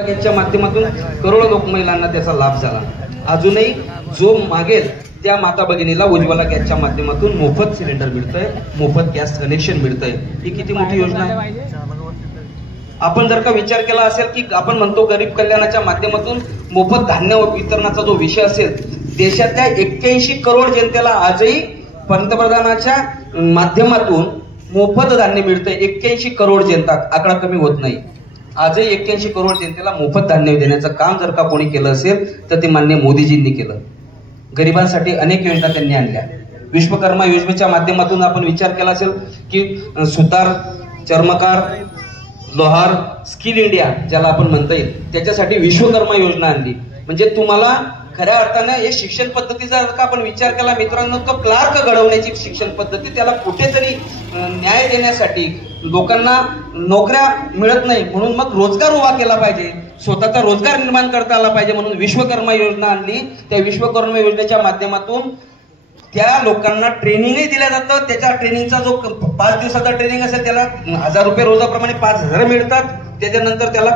च्या माध्यमातून करोडो लोक महिलांना त्याचा लाभ झाला। अजूनही जो मागेल त्या माता भगिनीला उज्ज्वला गॅसच्या माध्यमातून मोफत सिलेंडर मिळतंय, मोफत गॅस कनेक्शन मिळतंय। ही किती मोठी योजना आहे। आपण जर का विचार केला असेल की आपण म्हणतो गरीब कल्याणाच्या माध्यमातून मोफत धान्य वितरणाचा जो विषय असेल, देशातल्या 81 करोड जनतेला आजही पंतप्रधानाच्या माध्यमातून मोफत धान्य मिळतंय। 81 करोड जनता, आकडा कमी होत नाही। आजही 81 करोड जनतेला मोफत धान्य देण्याचं काम जर का कोणी केलं असेल तर ते माननीय मोदीजींनी केलं। गरिबांसाठी अनेक योजना त्यांनी आणल्या। विश्वकर्मा योजनेच्या माध्यमातून आपण विचार केला असेल की सुतार, चर्मकार, लोहार, स्किल इंडिया ज्याला आपण म्हणता येईल, त्याच्यासाठी विश्वकर्मा योजना आणली। म्हणजे तुम्हाला खऱ्या अर्थाने हे शिक्षण पद्धतीचा जर का आपण विचार केला मित्रांनो, तो क्लार्क घडवण्याची शिक्षण पद्धती, त्याला कुठेतरी न्याय देण्यासाठी लोकांना नोकऱ्या मिळत नाही म्हणून मग रोजगार उभा केला पाहिजे, स्वतःचा रोजगार निर्माण करता आला पाहिजे म्हणून विश्वकर्मा योजना आणली। त्या विश्वकर्मा योजनेच्या माध्यमातून त्या लोकांना ट्रेनिंगही दिलं जातं। त्याच्या ट्रेनिंगचा जो 5 दिवसाचा ट्रेनिंग असेल त्याला 1000 रुपये रोजाप्रमाणे 5000 मिळतात। त्याच्यानंतर त्याला